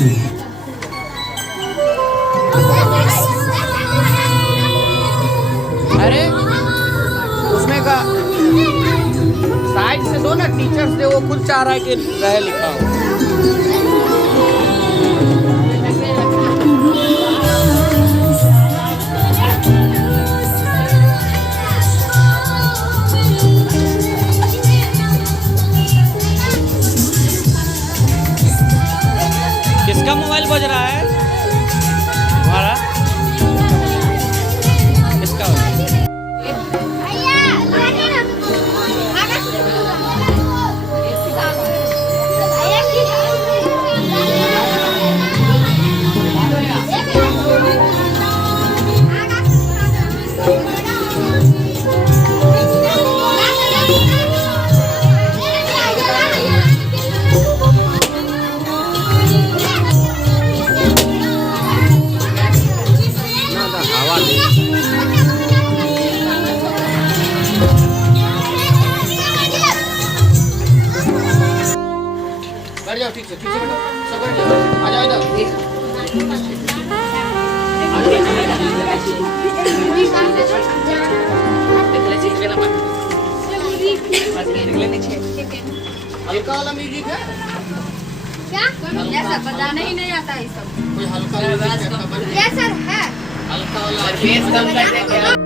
अरे उसमें का साइड से दो ना, टीचर्स से वो खुद चाह रहा है कि रहे लिखा हो। किसका मोबाइल बज रहा है? तुम्हारा? किसका? बैठ जाओ, ठीक से बैठो, सब बैठ जाओ, आ जाओ इधर। हल्का वाला म्यूजिक है क्या? ऐसा बजाना ही नहीं आता है सब। कोई हल्का म्यूजिक यस सर है। हल्का वाला बेस कम कर दे क्या?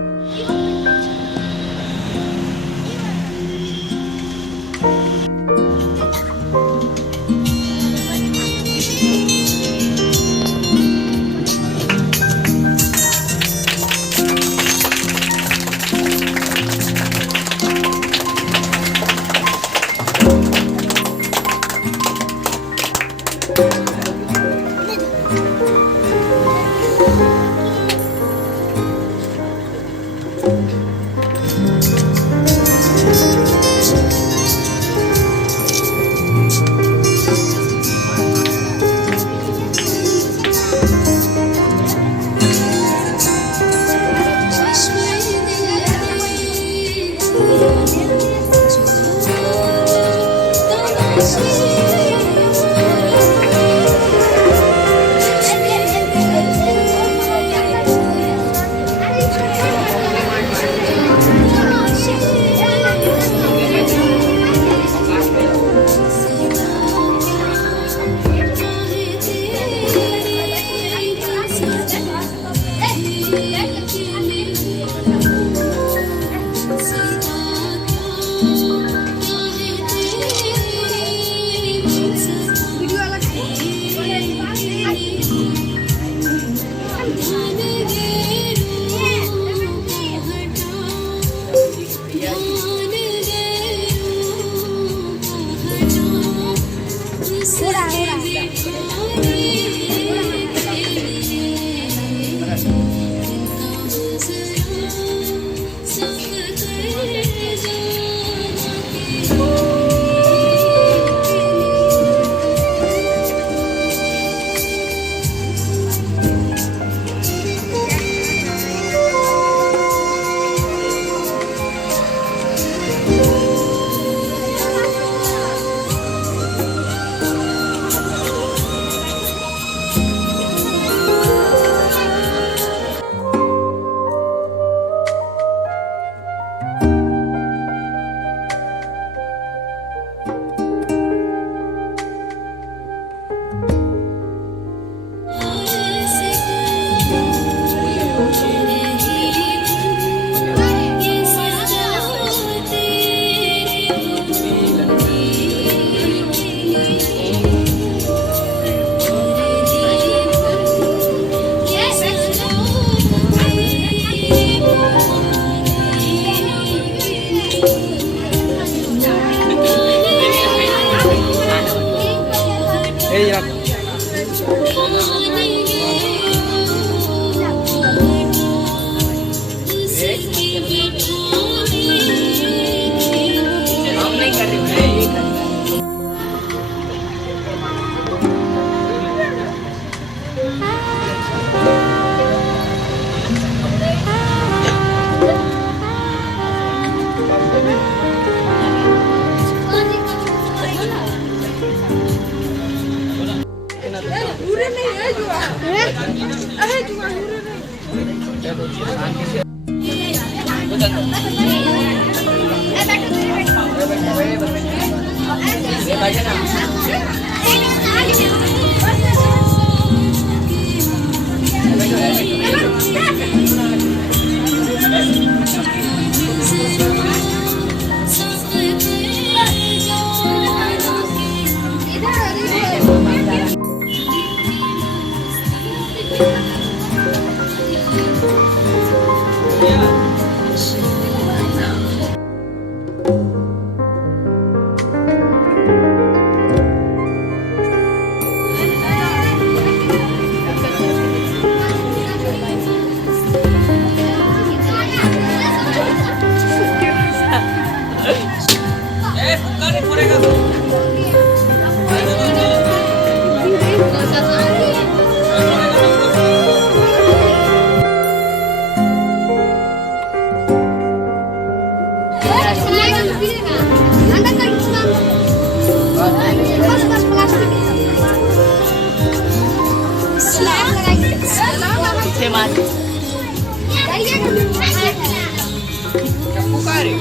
चप्पू का रे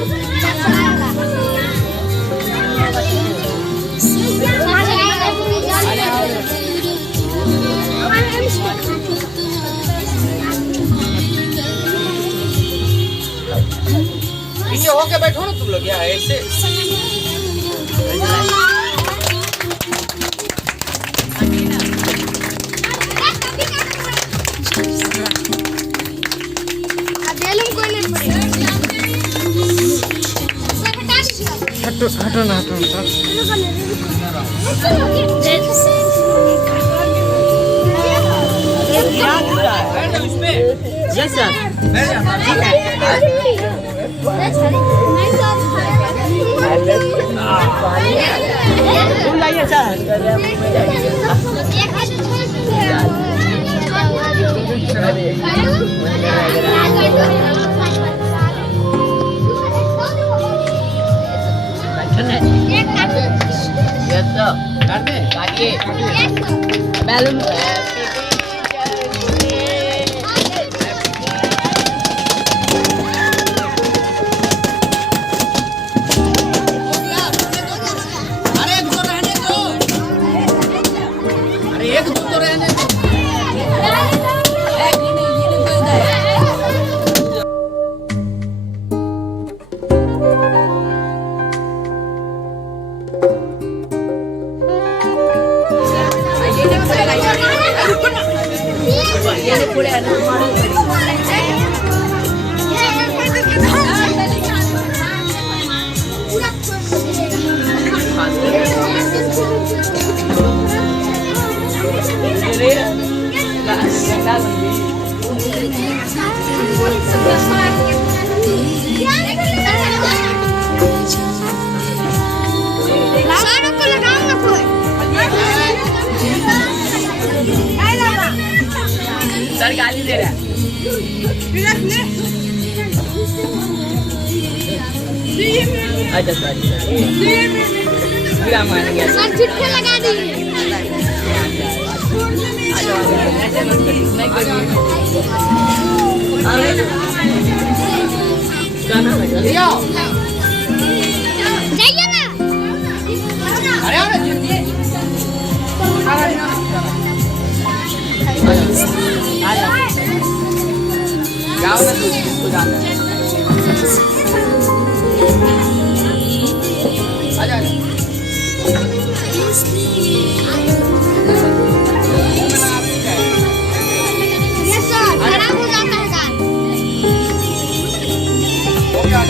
पीछे होके बैठो ना तुम लोग यहाँ ऐसे हटो ना यस सर तुम लाइए बैलून सर गाली दे रहा है अच्छा सर पूरा मान गया सर चिट्ठी लगा दी जाइए ना जाओ ना तू इसको जाना आजा यस सर खराब हो जाता है गाल हो गया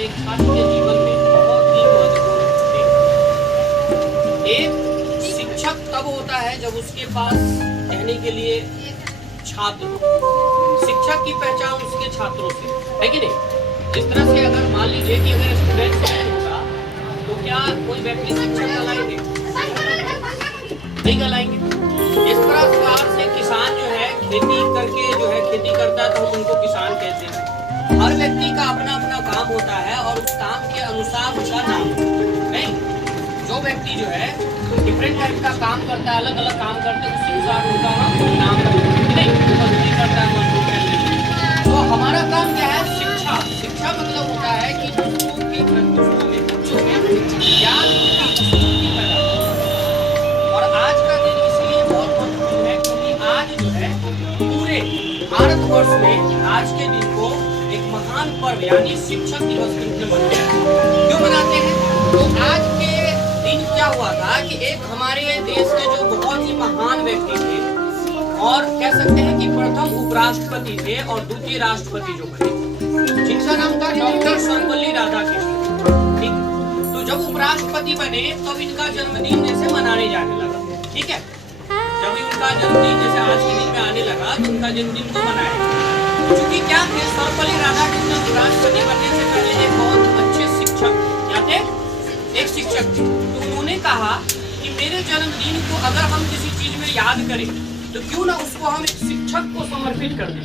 एक छात्र के जीवन में बहुत ही महत्वपूर्ण होते हैं। एक शिक्षक तब होता है जब उसके पास कहने के लिए छात्र हो। शिक्षक की पहचान उसके छात्रों से है कि नहीं। इस तरह से अगर मान लीजिए कि अगर स्टूडेंट होगा तो क्या कोई व्यक्ति शिक्षक कहलाएंगे? नहीं कहलाएंगे। इस प्रकार से किसान जो है खेती करके जो है खेती करता है तो हम उनको किसान कहते हैं। हर व्यक्ति का अपना अपना काम होता है और उस काम के अनुसार उसका नाम नहीं। जो व्यक्ति जो है डिफरेंट टाइप का काम करता है, अलग अलग काम करते हैं, उसी अनुसार उनका नाम नहीं करता है। तो हमारा काम क्या है? शिक्षा। शिक्षा मतलब होता है कि दूसरों के बच्चों में ज्ञान और आज का दिन इसलिए बहुत महत्वपूर्ण है क्योंकि आज जो है पूरे भारतवर्ष में आज के दिन को एक महान पर्व यानी शिक्षक दिवस के रूप में मनाते हैं। क्यों मनाते हैं? तो आज के दिन क्या हुआ था कि एक हमारे देश के जो बहुत ही महान व्यक्ति थे और कह सकते हैं कि प्रथम उपराष्ट्रपति थे और द्वितीय राष्ट्रपति जो बने, जिनका नाम था डॉक्टर सर्वपल्ली राधाकृष्णन। ठीक। तो जब उपराष्ट्रपति बने तब इनका जन्मदिन जैसे मनाने जाने लगा। ठीक है। जब उनका जन्मदिन जैसे आज के दिन में आने लगा तो उनका जन्मदिन को मनाया। क्योंकि क्या थे? सर्वपल्ली राधाकृष्णन उपराष्ट्रपति बनने से पहले एक बहुत अच्छे शिक्षक क्या थे? एक शिक्षक थे। तो उन्होंने कहा कि मेरे जन्मदिन को अगर हम किसी चीज में याद करें तो क्यों ना उसको हम एक शिक्षक को समर्पित कर दें।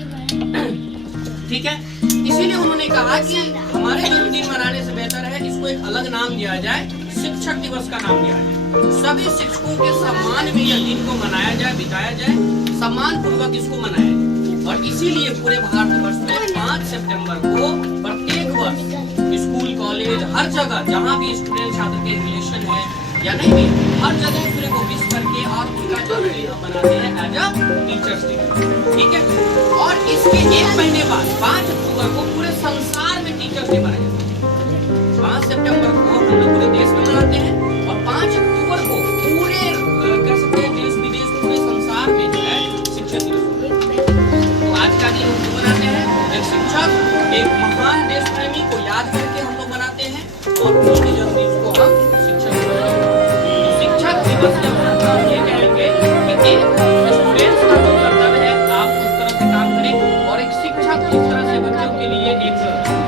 ठीक है। इसीलिए उन्होंने कहा कि हमारे जन्मदिन मनाने से बेहतर है इसको एक अलग नाम दिया जाए, शिक्षक दिवस का नाम दिया जाए। सभी शिक्षकों के सम्मान में यह दिन को मनाया जाए, बिताया जाए, सम्मान पूर्वक इसको मनाया जाए। और इसीलिए पूरे भारतवर्ष में 5 सितंबर को प्रत्येक वर्ष स्कूल, कॉलेज, हर जगह जहाँ भी स्टूडेंट छात्र के रिलेशन है या नहीं भी, हर जगह पूरे को विश करके और उनका जन्मदिन हम मनाते हैं एज अ टीचर्स डे। ठीक है। और इसके एक महीने बाद 5 अक्टूबर को पूरे संसार में टीचर्स डे मनाया जाता है। 5 सितंबर को हम लोग पूरे देश में मनाते हैं और 5 अक्टूबर को पूरे कह सकते हैं देश विदेश पूरे संसार में जो है शिक्षक दिवस। तो आज का दिन हम मनाते हैं एक शिक्षक, एक महान देश प्रेमी को याद करके हम लोग मनाते हैं और उनके जन्मदिन को हम शिक्षक दिवस हम ये कहेंगे कि एक स्टूडेंट्स का जो कर्तव्य है आप उस तरह से काम करें और एक शिक्षक जिस तरह से बच्चों के लिए एक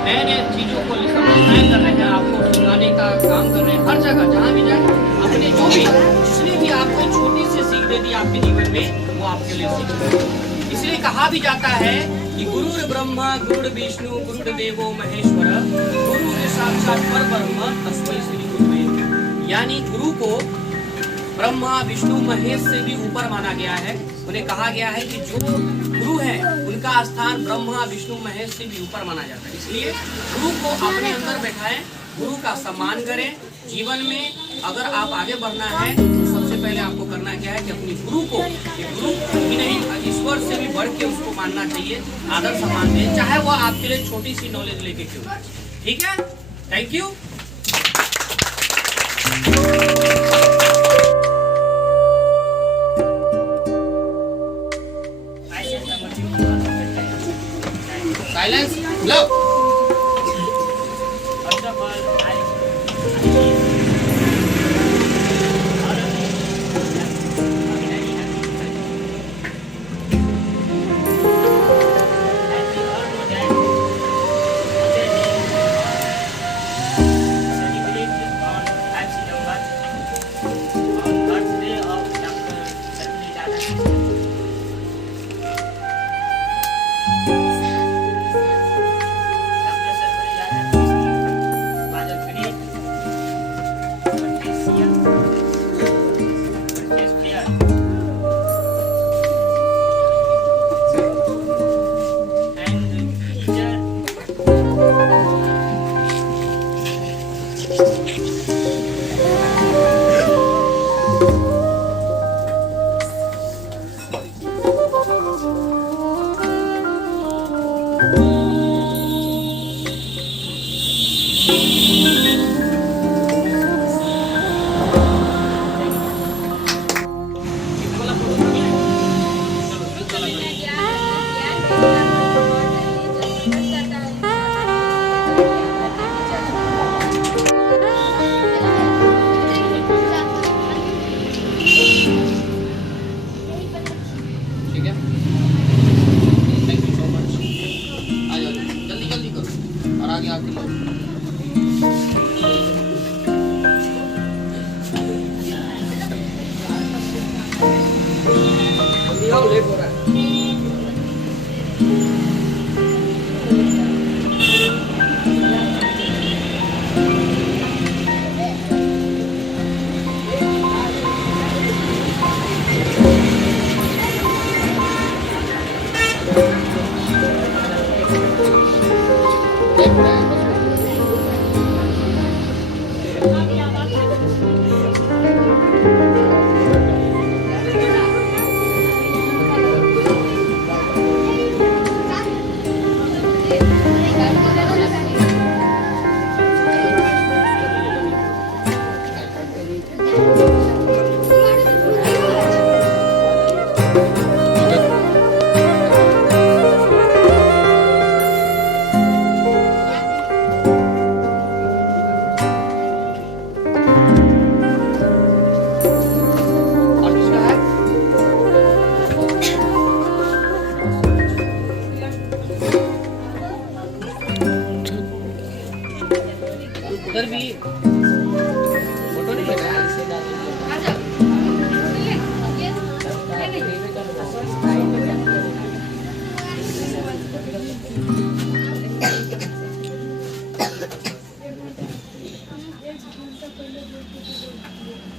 नए नए चीजों को समझाएं कर रहे हैं, आपको सिखाने का काम कर रहे हैं। हर जगह जहाँ भी जाए अपने जो भी जिसने भी आपको छोटी सी सीख दे दी आपके जीवन में वो आपके लिए सीख। इसलिए कहा भी जाता है कि गुरुर ब्रह्मा गुरुर विष्णु गुरुर देवो महेश्वर गुरुर साक्षात परब्रह्म तस्मै श्री गुरुवे। यानी गुरु को ब्रह्मा विष्णु महेश से भी ऊपर माना गया है। उन्हें कहा गया है कि जो गुरु है उनका स्थान ब्रह्मा विष्णु महेश से भी ऊपर माना जाता है। इसलिए गुरु को अपने अंदर बैठाएं, गुरु का सम्मान करें। जीवन में अगर आप आगे बढ़ना है तो सबसे पहले आपको करना क्या है कि अपनी गुरु को, गुरु ही नहीं ईश्वर से भी बढ़ के उसको मानना चाहिए, आदर सम्मान दें, चाहे वो आपके लिए छोटी सी नॉलेज लेके क्यों। ठीक है। Thank you. Silence. Low. First of all, I ठीक है, थैंक यू सो मच। आ जाओ, जल्दी जल्दी करो और आगे आके लो। जल्दी आओ, लेट हो रहा है। उधर भी फोटो नहीं लगा है, इसे डाल दीजिए। आ जाओ। ले ले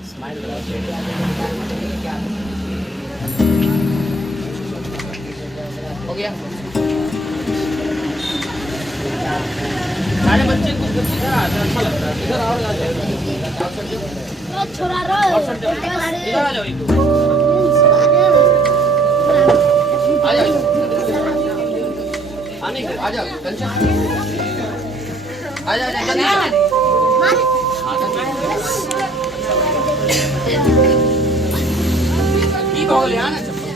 स्माइल हो गया। सारे बच्चे को इधर आ जाओ, अच्छा लगता है। इधर आओ, छोड़ा इधर आ जाओ, आ जाओ, आने को आ जाओ, टेंशन आ जाओ, जल्दी की बोल आना चप्पल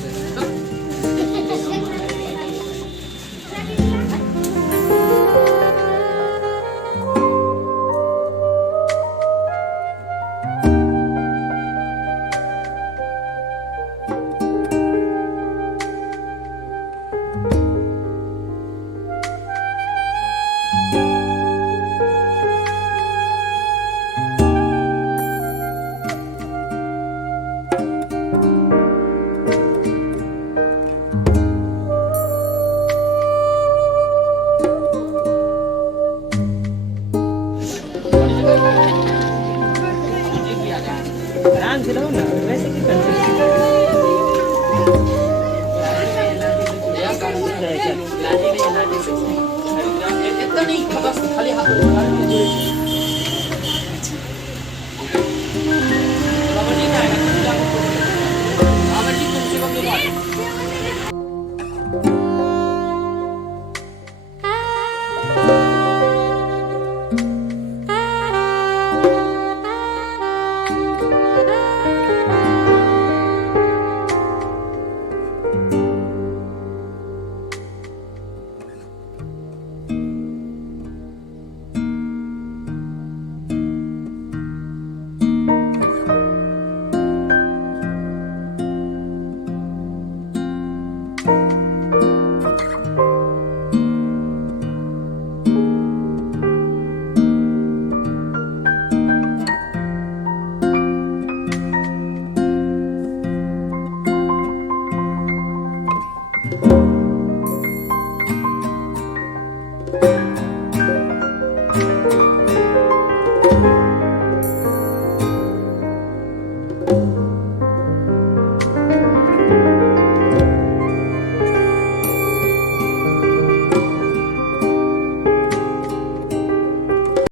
इतना नहीं, बस खाली हाथ बाबा जी का है ना, बाबा जी तुमसे कम दो बात।